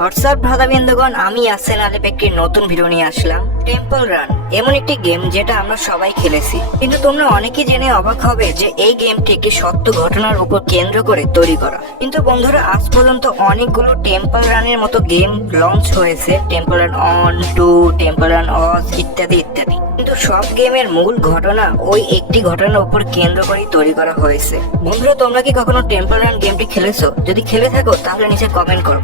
WhatsApp ভাদাবিন্দুগণ, আমি আসেন আলিফ একটি নতুন ভিডিও নিয়ে আসলাম। টেম্পল রান এমন একটি গেম যেটা আমরা সবাই খেলেছি, কিন্তু তোমরা অনেকেই জেনে অবাক হবে যে এই গেমটি একটি সত্য ঘটনার উপর কেন্দ্র করে তৈরি করা। কিন্তু বন্ধুরা, আজ পর্যন্ত অনেকগুলো টেম্পল রানের মতো গেম লঞ্চ হয়েছে, temple run on, 2, temple run অজ ইত্যাদি ইত্যাদি, কিন্তু সব গেমের মূল ঘটনা ওই একটি ঘটনার উপর কেন্দ্র করেই তৈরি করা হয়েছে। বন্ধুরা, তোমরা কি কখনো টেম্পল রান গেমটি খেলেছো? যদি খেলে থাকো তাহলে নিচে কমেন্ট করো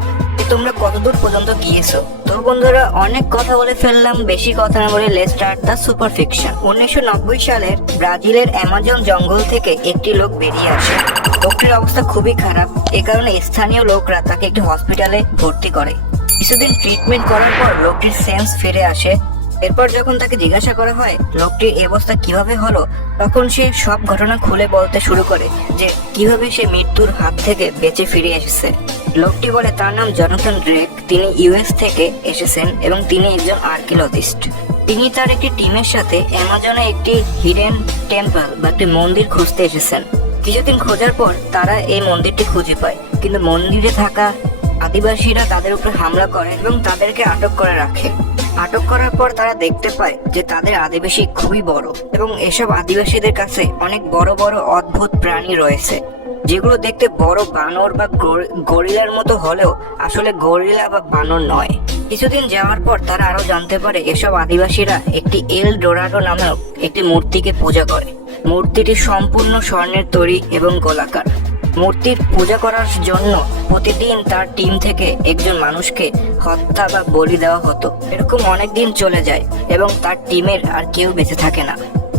তোমরা কতদূর পর্যন্ত গিয়েছো। তো বন্ধুরা, অনেক কথা বলে ফেললাম, বেশি কথা না বলে let's start the super fiction. 1990 সালের ব্রাজিলের অ্যামাজন জঙ্গল থেকে একটি লোক বেরিয়ে আসে। লোকটির অবস্থা খুবই খারাপ, এ কারণে স্থানীয় লোকরা তাকে একটি হসপিটালে ভর্তি করে। কিছুদিন ট্রিটমেন্ট করার পর লোকটির সেন্স ফিরে আসে। এরপর যখন তাকে জিজ্ঞাসা করা হয় লোকটির এই অবস্থা কিভাবে হলো, তখন সে সব ঘটনা খুলে বলতে শুরু করে যে কিভাবে সে মৃত্যুর হাত থেকে বেঁচে ফিরে এসেছে। লোকটি বলে তার নাম জনাথন ড্রেক, তিনি ইউএস থেকে এসেছেন এবং তিনি একজন আর্কিওলজিস্ট। তিনি তার একটি টিমের সাথে অ্যামাজনে একটি হিডেন টেম্পল বা একটি মন্দির খুঁজতে এসেছেন। কিছুদিন খোঁজার পর তারা এই মন্দিরটি খুঁজে পায়, কিন্তু মন্দিরে থাকা আদিবাসীরা তাদের উপর হামলা করে এবং তাদেরকে আটক করে রাখে। আটক করার পর তারা দেখতে পায় যে তাদের আদিবাসী খুবই বড় এবং এসব আদিবাসীদের কাছে অনেক বড় বড় অদ্ভুত প্রাণী রয়েছে, যেগুলো দেখতে বড় বানর বা গরিলার মতো হলেও আসলে গরিলা বা বানর নয়। কিছুদিন যাওয়ার পর তারা আরো জানতে পারে এসব আদিবাসীরা একটি এল ডোরাডো নামক একটি মূর্তিকে পূজা করে। মূর্তিটি সম্পূর্ণ স্বর্ণের তৈরি এবং গোলাকার। মূর্তির পূজা করার জন্য প্রতিদিন তার টিম থেকে একজন মানুষকে হত্যা বা বলি দেওয়া হতো। এরকম অনেক দিন চলে যায় এবং তার টিমের আর কেউ বেঁচে থাকে না।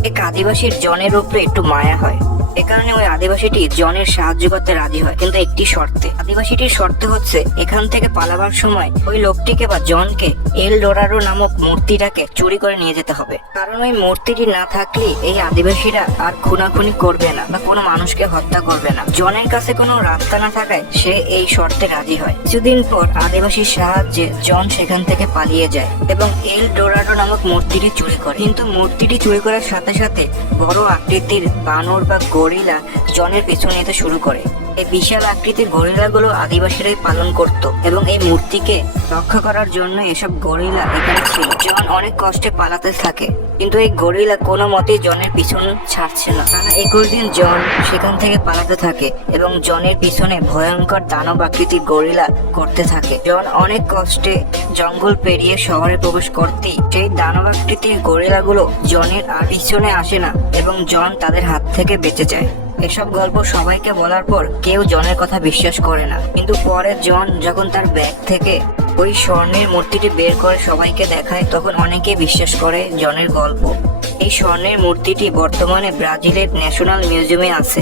এক আদিবাসীর জনের উপরে একটু মায়া হয়, এ কারণে ওই আদিবাসীটি জনের সাহায্য করতে রাজি হয়, কিন্তু একটি শর্তে। আদিবাসীটির শর্ত হচ্ছে এখান থেকে পালাবার সময় ওই লোকটিকে বা জনকে এল ডোরাডো নামক মূর্তিটাকে চুরি করে নিয়ে যেতে হবে, কারণ ওই মূর্তিটি না থাকলে এই আদিবাসীরা আর খুনাখুনি করবে না বা কোনো মানুষকে হত্যা করবে না। জনের কাছে কোনো রাস্তা না থাকায় সে এই শর্তে রাজি হয়। কিছুদিন পর আদিবাসীর সাহায্যে জন সেখান থেকে পালিয়ে যায় এবং এল ডোরাডো নামক মূর্তিটি চুরি করে। কিন্তু মূর্তিটি চুরি করার সাথে সাথে বড় আকৃতির বানর বা গরিলা জনের পিছু নিতে শুরু করে। এই বিশাল আকৃতির গরিলাগুলো আদিবাসীরাই পালন করত এবং এই মূর্তিকে রক্ষা করার জন্য এসব গরিলা এখানে ছিল। জন অনেক কষ্টে পালাতে থাকে, কিন্তু এই গরিলা কোনো মতেই জনের পিছন ছাড়ছে না। টানা 21 দিন জন সেখান থেকে পালাতে থাকে এবং জনের পিছনে ভয়ঙ্কর দানব আকৃতির গরিলা করতে থাকে। জন অনেক কষ্টে জঙ্গল পেরিয়ে শহরে প্রবেশ করতেই সেই দানব আকৃতির গরিলাগুলো জনের আর পিছনে আসে না এবং জন তাদের হাত থেকে বেঁচে যায়। এসব গল্প সবাইকে বলার পর কেউ জনের কথা বিশ্বাস করে না, কিন্তু পরে জন যখন তার ব্যাগ থেকে ওই স্বর্ণের মূর্তিটি বের করে সবাইকে দেখায়, তখন অনেকে বিশ্বাস করে জনের গল্প। এই স্বর্ণের মূর্তিটি বর্তমানে ব্রাজিলের ন্যাশনাল মিউজিয়ামে আছে।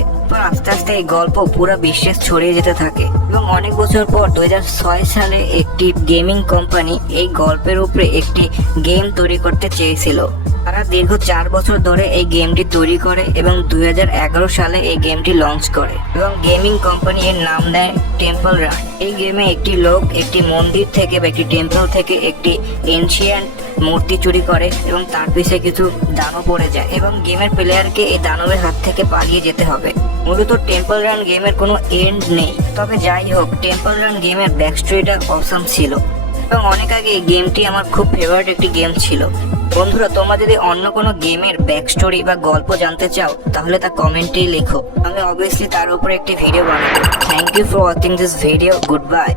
আস্তে আস্তে এই গল্প পুরো বিশ্বে ছড়িয়ে যেতে থাকে এবং অনেক বছর পর 2006 সালে একটি গেমিং কোম্পানি এই গল্পের উপরে একটি গেম তৈরি করতে চেয়েছিল। তারা দীর্ঘ 4 বছর ধরে এই গেমটি তৈরি করে এবং 2011 সালে এই গেমটি লঞ্চ করে এবং গেমিং কোম্পানি এর নাম দেয় টেম্পল রান। এই গেমে একটি লোক একটি মন্দির থেকে বা একটি টেম্পল থেকে একটি এনশিয়েন্ট মূর্তি চুরি করে এবং তার পিছে কিছু দানব পড়ে যায় এবং গেমের প্লেয়ারকে এই দানবের হাত থেকে পালিয়ে যেতে হবে। মূলত টেম্পল রান গেমের কোনো এন্ড নেই, তবে যাই হোক, টেম্পল রান গেমের ব্যাক স্টোরিটা অসাম ছিল এবং অনেক আগে এই গেমটি আমার খুব ফেভারিট একটি গেম ছিল। বন্ধুরা, তোমরা যদি অন্য কোনো গেমের ব্যাক স্টোরি বা গল্প জানতে চাও তাহলে তা কমেন্টেই লেখো, আমি অবভিয়াসলি তার উপরে একটি ভিডিও বানাবো। Thank you for watching this video. Good bye.